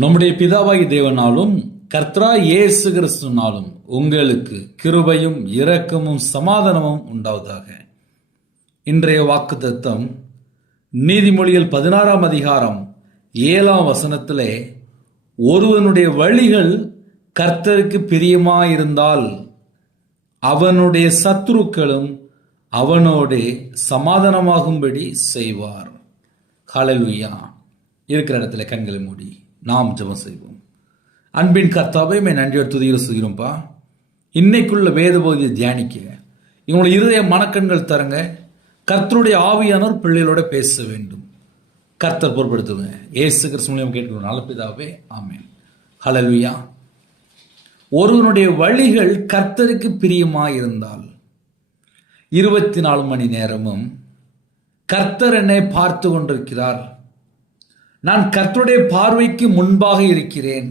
நம்முடைய பிதாவாகி தேவனாலும் கர்த்தரா இயேசு கிறிஸ்துவினாலும் உங்களுக்கு கிருபையும் இரக்கமும் சமாதானமும் உண்டாவதாக. இன்றைய வாக்குத்தத்தம் நீதிமொழிகள் 16ஆம் அதிகாரம் 7ஆம் வசனத்திலே, ஒருவனுடைய வழிகள் கர்த்தருக்கு பிரியமாயிருந்தால் அவனுடைய சத்துருக்களும் அவனோடு சமாதானமாகும்படி செய்வார். ஹல்லேலூயா. இருக்கிற இடத்துல கண்களை மூடி நாம் ஜெபம் செய்வோம். அன்பின் கர்த்தாவே, நன்றியோடு துதியோடு செய்கிறோம்ப்பா. இன்னைக்குள்ள வேத பகுதியை தியானிக்க இவங்களுடைய இருதய மனக்கண்கள் தரங்க. கர்த்தருடைய ஆவியானவர் பிள்ளைகளோட பேச வேண்டும். கர்த்தர் பொறுப்படுத்துங்க. இயேசு கிறிஸ்து மூலமாக கேட்கிறோம் நல்ல பிதாவே, ஆமென். ஹல்லேலூயா. ஒருவனுடைய வழிகள் கர்த்தருக்கு பிரியமாயிருந்தால் 24 மணி நேரமும் கர்த்தர் என்னை பார்த்து கொண்டிருக்கிறார். நான் கர்த்தருடைய பார்வைக்கு முன்பாக இருக்கிறேன்.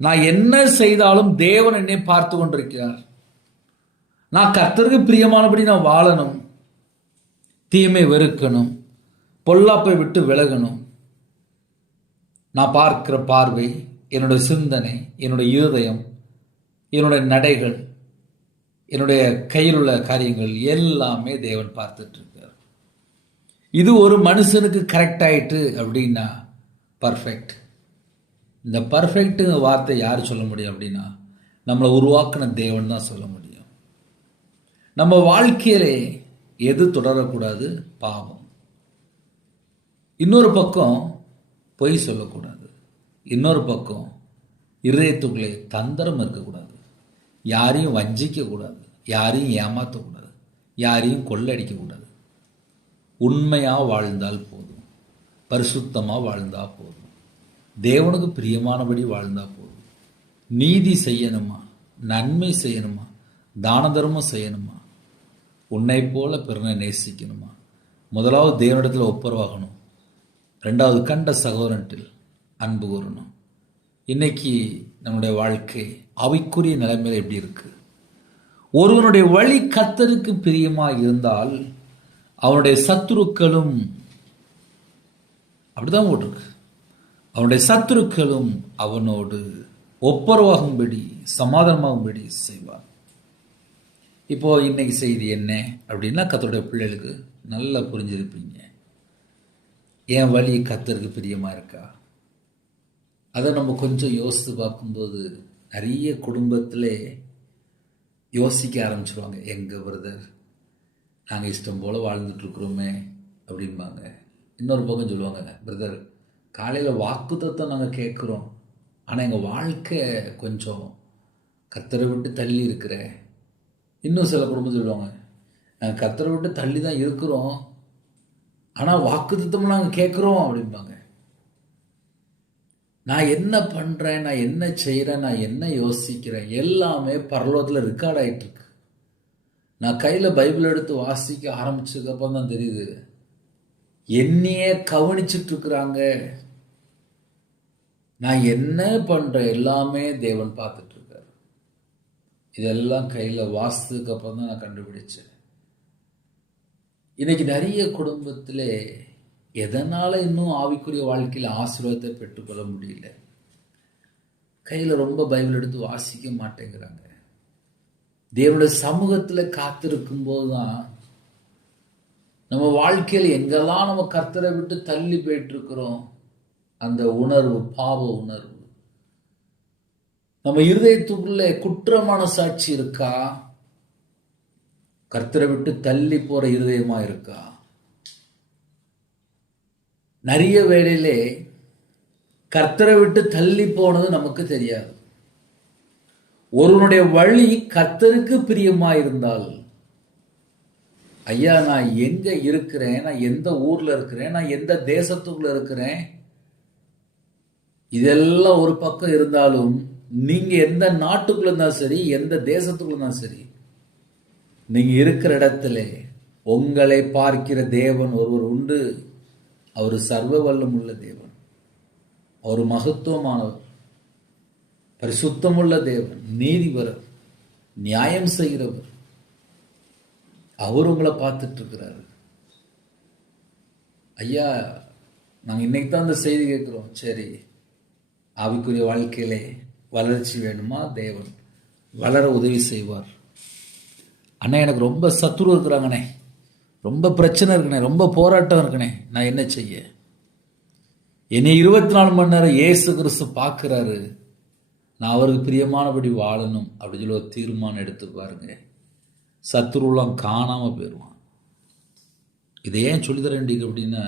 நான் என்ன செய்தாலும் தேவன் என்னை பார்த்து கொண்டிருக்கிறார். நான் கர்த்தருக்கு பிரியமானபடி நான் வாழணும், தீமை வெறுக்கணும், பொல்லாப்பை விட்டு விலகணும். நான் பார்க்கிற பார்வை, என்னுடைய சிந்தனை, என்னுடைய இருதயம், என்னுடைய நடைகள், என்னுடைய கையில் உள்ள காரியங்கள் எல்லாமே தேவன் பார்த்துட்டு இருக்கார். இது ஒரு மனுஷனுக்கு கரெக்ட் ஆயிட்டு அப்படின்னா பர்ஃபெக்ட். இந்த பர்ஃபெக்ட்டுங்க வார்த்தை யார் சொல்ல முடியும் அப்படின்னா நம்மளை உருவாக்கின தேவன் தான் சொல்ல முடியும். நம்ம வாழ்க்கையிலே எது தொடரக்கூடாது? பாவம். இன்னொரு பக்கம் பொய் சொல்லக்கூடாது. இன்னொரு பக்கம் இருதயத்துக்குள்ளே தந்திரம் இருக்கக்கூடாது. யாரையும் வஞ்சிக்கக்கூடாது, யாரையும் ஏமாற்றக்கூடாது, யாரையும் கொள்ளடிக்கக்கூடாது. உண்மையாக வாழ்ந்தால் போதும், பரிசுத்தமாக வாழ்ந்தால் போதும், தேவனுக்கு பிரியமானபடி வாழ்ந்தால் போதும். நீதி செய்யணுமா, நன்மை செய்யணுமா, தான தர்மம் செய்யணுமா, உன்னை போல பிறனை நேசிக்கணுமா, முதலாவது தேவனிடத்தில் ஒப்புரவாகணும், ரெண்டாவது கண்ட சகோதரனில் அன்பு கூறணும். இன்னைக்கு நம்முடைய வாழ்க்கை அவைக்குரிய நிலைமையில் எப்படி இருக்கு? ஒருவனுடைய வழி கர்த்தருக்கு பிரியமாக இருந்தால் அவனுடைய சத்துருக்களும், அப்படிதான் போட்டிருக்கு, அவனுடைய சத்துருக்களும் அவனோடு ஒப்புரவாகும்படி சமாதானமாகும்படி செய்வார். இப்போ இன்னைக்கு செய்தி என்ன அப்படின்னா, கர்த்தருடைய பிள்ளைகளுக்கு நல்லா புரிஞ்சிருப்பீங்க. என் வழி கர்த்தருக்கு பிரியமா இருக்கா? அதை நம்ம கொஞ்சம் யோசித்து பார்க்கும்போது நிறைய குடும்பத்திலே யோசிக்க ஆரம்பிச்சிருவாங்க. எங்கள் பிரதர், நாங்கள் இஷ்டம் போல் வாழ்ந்துட்டுருக்குறோமே அப்படின்பாங்க. இன்னொரு பக்கம் சொல்லுவாங்க, பிரதர் காலையில் வாக்குத்தத்தம் நாங்கள் கேட்குறோம், ஆனால் எங்கள் வாழ்க்கை கொஞ்சம் கர்த்தரை விட்டு தள்ளி இருக்கிற. இன்னும் சில குடும்பம் சொல்லுவாங்க, நாங்கள் கர்த்தரை விட்டு தள்ளி தான் இருக்கிறோம், ஆனால் வாக்குத்தத்தம் நாங்கள் கேட்குறோம் அப்படிம்பாங்க. நான் என்ன பண்ணுறேன், நான் என்ன செய்கிறேன், நான் என்ன யோசிக்கிறேன், எல்லாமே பரலோகத்தில் ரெக்கார்ட் ஆகிட்டு இருக்கு. நான் கையில் பைபிள் எடுத்து வாசிக்க ஆரம்பிச்சதுக்கப்புறம் தான் தெரியுது, என்னையே கவனிச்சுட்டு இருக்கிறாங்க. நான் என்ன பண்ணுறேன் எல்லாமே தேவன் பார்த்துட்டு இருக்காரு. இதெல்லாம் கையில் வாசித்ததுக்கு அப்புறம் தான் நான் கண்டுபிடிச்சேன். இன்னைக்கு நிறைய குடும்பத்திலே எதனால் இன்னும் ஆவிக்குரிய வாழ்க்கையில் ஆசீர்வாதத்தை பெற்றுக்கொள்ள முடியல? கையில் ரொம்ப பைபிள் எடுத்து வாசிக்க மாட்டேங்கிறாங்க. தேவனுடைய சமூகத்தில் காத்திருக்கும் போது தான் நம்ம வாழ்க்கையில் எங்கெல்லாம் நம்ம கர்த்தரை விட்டு தள்ளி போயிட்டு இருக்கிறோம், அந்த உணர்வு, பாவ உணர்வு, நம்ம இருதயத்துக்குள்ளே குற்றமான சாட்சி இருக்கா? கர்த்தரை விட்டு தள்ளி போற இருதயமா இருக்கா? நிறைய வேளையிலே கர்த்தரை விட்டு தள்ளி போனது நமக்கு தெரியாது. ஒருவனுடைய வழி கர்த்தருக்கு பிரியமா இருந்தால், ஐயா நான் எங்க இருக்கிறேன், நான் எந்த ஊர்ல இருக்கிறேன், நான் எந்த தேசத்துக்குள்ள இருக்கிறேன், இதெல்லாம் ஒரு பக்கம் இருந்தாலும், நீங்க எந்த நாட்டுக்குள்ள இருந்தாலும் சரி, எந்த தேசத்துக்குள்ள இருந்தாலும் சரி, நீங்க இருக்கிற இடத்துல உங்களை பார்க்கிற தேவன் ஒருவர் உண்டு. அவர் சர்வ வல்லம் உள்ள தேவன், அவர் மகத்துவமானவர், பரிசுத்தமுள்ள தேவன், நீதிபரர், நியாயம் செய்கிறவர். அவர் உங்களை பார்த்துட்டு இருக்கிறாரு. ஐயா நாங்கள் இன்னைக்கு தான் அந்த செய்தி கேட்குறோம். சரி, ஆவிக்குரிய வாழ்க்கையிலே வளர்ச்சி வேணுமா? தேவன் வளர உதவி செய்வார். அண்ணே, எனக்கு ரொம்ப சத்துரு இருக்கிறாங்கண்ணே, ரொம்ப பிரச்சனை இருக்குண்ணே, ரொம்ப போராட்டம் இருக்குண்ணே, நான் என்ன செய்ய? என்னை 24 மணி நேரம் இயேசு கிறிஸ்து பார்க்குறாரு, நான் அவருக்கு பிரியமானபடி வாழணும் அப்படின்னு சொல்லி ஒரு தீர்மானம் எடுத்து பாருங்க. சத்துருலாம் காணாமல் போயிடுவான். இதை ஏன் சொல்லித்தர வேண்டியது அப்படின்னா,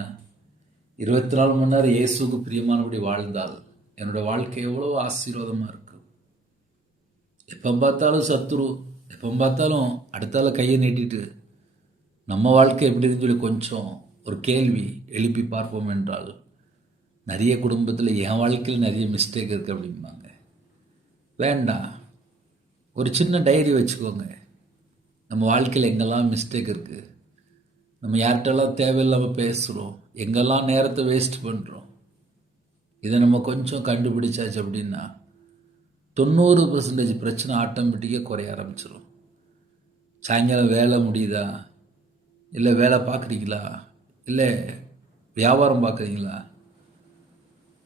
24 மணி நேரம் இயேசுக்கு பிரியமானபடி வாழ்ந்தால் என்னோடய வாழ்க்கை எவ்வளோ ஆசீர்வாதமாக இருக்கு. எப்போ பார்த்தாலும் சத்துரு, எப்போ பார்த்தாலும் அடுத்தால கையை நீட்டிட்டு நம்ம வாழ்க்கை எப்படின்னு சொல்லி கொஞ்சம் ஒரு கேள்வி எழுப்பி பார்ப்போம் என்றால், நிறைய குடும்பத்தில் என் வாழ்க்கையில் நிறைய மிஸ்டேக் இருக்குது அப்படிம்பாங்க. வேண்டாம், ஒரு சின்ன டைரி வச்சுக்கோங்க. நம்ம வாழ்க்கையில் எங்கெல்லாம் மிஸ்டேக் இருக்குது, நம்ம யார்கிட்டலாம் தேவையில்லாமல் பேசுகிறோம், எங்கெல்லாம் நேரத்தை வேஸ்ட் பண்ணுறோம், இதை நம்ம கொஞ்சம் கண்டுபிடிச்சாச்சு அப்படின்னா 90% பிரச்சனை ஆட்டோமேட்டிக்காக குறைய ஆரம்பிச்சிடும். சாயங்காலம் வேலை முடியுதா, இல்லை வேலை பார்க்குறீங்களா, இல்லை வியாபாரம் பார்க்குறீங்களா,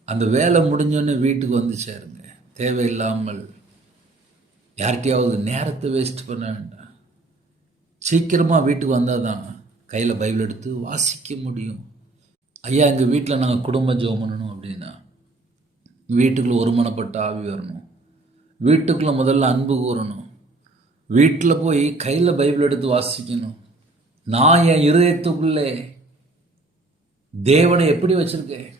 அந்த வேலை முடிஞ்சோடனே வீட்டுக்கு வந்து சேருங்க. தேவையில்லாமல் யார்கிட்டையாவது நேரத்தை வேஸ்ட் பண்ண வேண்டாம். சீக்கிரமாக வீட்டுக்கு வந்தால் தான் கையில் பைபிள் எடுத்து வாசிக்க முடியும். ஐயா, எங்கள் வீட்டில் நாங்கள் குடும்ப ஜெபம் பண்ணணும் அப்படின்னா வீட்டுக்குள்ளே ஒருமனப்பட்ட ஆவி வரணும், வீட்டுக்குள்ளே முதல்ல அன்பு கூறணும், வீட்டில் போய் கையில் பைபிள் எடுத்து வாசிக்கணும். நான் என் இருதயத்துக்குள்ளே தேவனை எப்படி வச்சுருக்கேன்,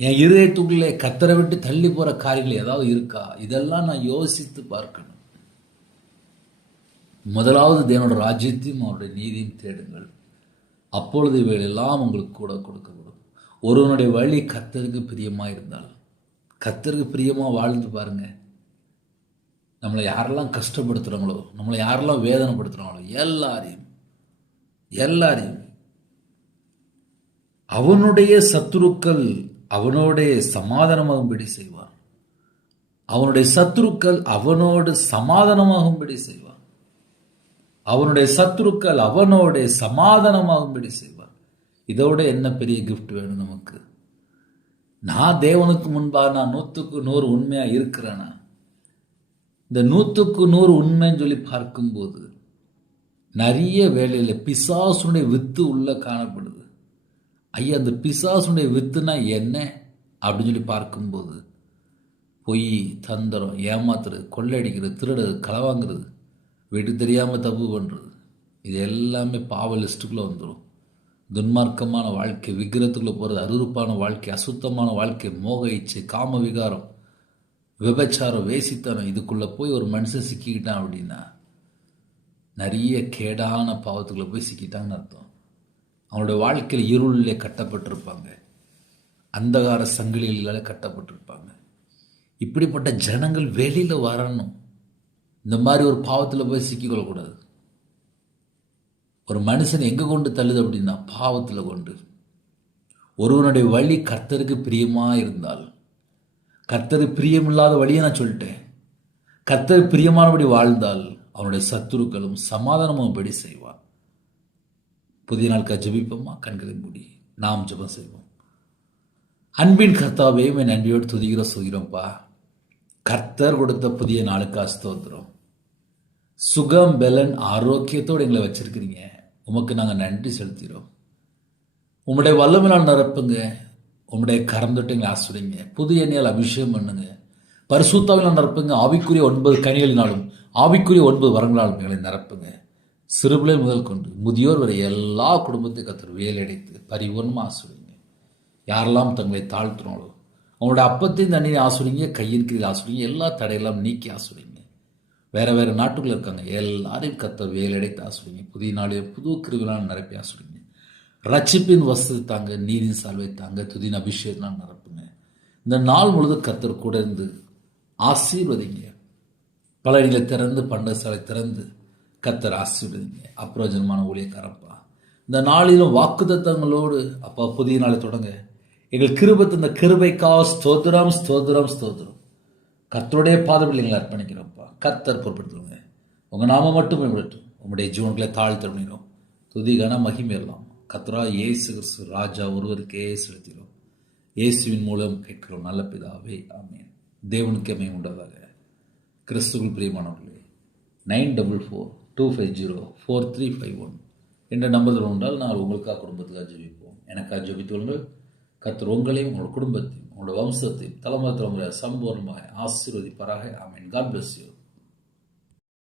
என் இருதயத்துக்குள்ளே கத்தரை விட்டு தள்ளி போகிற காரியங்கள் ஏதாவது இருக்கா, இதெல்லாம் நான் யோசித்து பார்க்கணும். முதலாவது தேவனோட ராஜ்யத்தையும் அவருடைய நீதியும் தேடுங்கள், அப்பொழுது இவைகளெல்லாம் உங்களுக்கு கூட கொடுக்கப்படும். ஒருவனுடைய வழி கர்த்தருக்கு பிரியமாக இருந்தால், கர்த்தருக்கு பிரியமாக வாழ்ந்து பாருங்கள். நம்மளை யாரெல்லாம் கஷ்டப்படுத்துகிறாங்களோ, நம்மளை யாரெல்லாம் வேதனைப்படுத்துகிறாங்களோ எல்லாரையும் அவனுடைய சத்துருக்கள் அவனோடைய சமாதானமாகும்படி செய்வார். அவனுடைய சத்துருக்கள் அவனோடு சமாதானமாகும்படி செய்வார். அவனுடைய சத்துருக்கள் அவனோட சமாதானமாகும்படி செய்வார். இதோட என்ன பெரிய கிஃப்ட் வேணும் நமக்கு? நான் தேவனுக்கு முன்பாக நான் 100க்கு 100 உண்மையாக இருக்கிறேன்னா, இந்த 100க்கு 100 உண்மைன்னு சொல்லி பார்க்கும்போது நிறைய வேலையில் பிசாசுடைய வித்து உள்ள காணப்படுது. ஐயா, அந்த பிசாசுடைய வித்துனா என்ன அப்படின்னு சொல்லி பார்க்கும்போது பொய், தந்திரம், ஏமாத்துறது, கொள்ளையடிக்கிறது, திருடுறது, களவாங்கிறது, வீட்டுக்கு தெரியாமல் தப்பு பண்ணுறது, இது எல்லாமே பாவ லிஸ்ட்டுக்குள்ளே வந்துடும். துன்மார்க்கமான வாழ்க்கை, விக்கிரத்துக்குள்ளே போகிறது, அருவருப்பான வாழ்க்கை, அசுத்தமான வாழ்க்கை, மோக இச்சை, காம விகாரம், விபச்சாரம், வேசித்தனம், இதுக்குள்ளே போய் ஒரு மனுஷன் சிக்கிக்கிட்டான் அப்படின்னா நிறைய கேடான பாவத்துக்குள்ளே போய் சிக்கிட்டாங்கன்னு அர்த்தம். அவனுடைய வாழ்க்கையில் இருளிலே கட்டப்பட்டிருப்பாங்க, அந்தகார சங்கிலிகளால் கட்டப்பட்டிருப்பாங்க. இப்படிப்பட்ட ஜனங்கள் வெளியில் வரணும். இந்த மாதிரி ஒரு பாவத்தில் போய் சிக்கிக்கொள்ளக்கூடாது. ஒரு மனுஷன் எங்கே கொண்டு தள்ளுது அப்படின்னா பாவத்தில் கொண்டு. ஒருவனுடைய வழி கர்த்தருக்கு பிரியமாக இருந்தால், கர்த்தருக்கு பிரியமில்லாத வழியை நான் சொல்லிட்டேன், கர்த்தருக்கு பிரியமானபடி வாழ்ந்தால் அவனுடைய சத்துருக்களும் சமாதானமும் படி செய்வான். புதிய நாளுக்காக ஜெபிப்போமா? கண்களை மூடி நாம் ஜெபம் செய்வோம். அன்பின் கர்த்தாவே, என் நன்றியோடு துதிக்கிற சொல்கிறோம்ப்பா. கர்த்தர் கொடுத்த புதிய நாளுக்காக ஸ்தோத்திரம். சுகம், பலன், ஆரோக்கியத்தோடு எங்களை வச்சிருக்கிறீங்க. உமக்கு நாங்கள் நன்றி செலுத்துகிறோம். உம்முடைய வல்லமையால் நிரப்புங்க, உம்முடைய கரம் தொட்டு எங்களை ஆசிரியங்க, புது எண்ணெயால் அபிஷேகம் பண்ணுங்க, பரிசுத்தாவினால் நிரப்புங்க, ஆவிக்குரிய 9 கனிகளினாலும் ஆவிக்குரிய 9 வரங்களாலும் எங்களை நிரப்புங்க. சிறுபிள்ளை முதல் கொண்டு முதியோர் வரை எல்லா குடும்பத்தையும் கர்த்தர் வேலையடைத்து பரிபூர்ணமாக ஆசிரியங்க. யாரெல்லாம் தங்களை தாழ்த்துறாங்களோ அவங்களோட அப்பத்தையும் தண்ணியை ஆசிரியங்க, கையின் கீழ் ஆசிரியங்க, எல்லா தடையெல்லாம் நீக்கி ஆசிரியங்க. வேறு வேறு நாட்டுக்குள்ளே இருக்காங்க எல்லாரையும் கர்த்தர் வேலையடைத்து ஆசிரியங்க. புதிய நாளே புது கிருவினால் நிரப்பி ஆசிரியங்க. ரட்சிப்பின் வசதி தாங்க, நீரின் சால்வை தாங்க, துதியின் அபிஷேகத்தினால் நிரப்புங்க. இந்த நாள் முழுதும் கர்த்தர் கூட இருந்து ஆசீர்வதிங்க. பலனிகளை திறந்து, பண்டசாலை திறந்து கர்த்தர் ஆசீர்வதிங்க. அப்பிரயோஜனமான ஊழியக்காரப்பா, இந்த நாளிலும் வாக்குத்தத்தங்களோடு அப்பா புதிய நாளை தொடங்க எங்கள் கிருபை, இந்த கிருபைக்காக ஸ்தோத்திரம், ஸ்தோத்திரம், ஸ்தோத்திரம். கர்த்தருடைய பாதத்தில் எங்களை அர்ப்பணிக்கிறோம்ப்பா. கர்த்தர் பொறுப்படுத்துங்க. உங்கள் நாம மட்டும் மேம்படட்டும். உங்களுடைய ஜீவன்களை தாழ்த்தணும். துதி கன மகிமை எல்லாம் கர்த்தரா இயேசு கிறிஸ்து ராஜா ஒருவருக்கே செலுத்திடும். இயேசுவின் மூலம் கேட்கிறோம் நல்ல பிதாவே, ஆமென். தேவனுக்கு அமையும் உண்டதாக. கிறிஸ்துவுக்குள் பிரியமானவர்களே, 9442504351 என்ற நம்பர்கள் உண்டால் நான் உங்களுக்காக குடும்பத்துக்காக ஜெபிப்போம். எனக்காக ஜெபித்துள்ளுங்கள். கர்த்தர் உங்களையும் உங்களோட குடும்பத்தையும் உங்களோட வம்சத்தையும் தலைமுறை தலைமுறை சம்பூர்ணமாக ஆசீர்வதிப்பாராக. ஆமென். God bless you.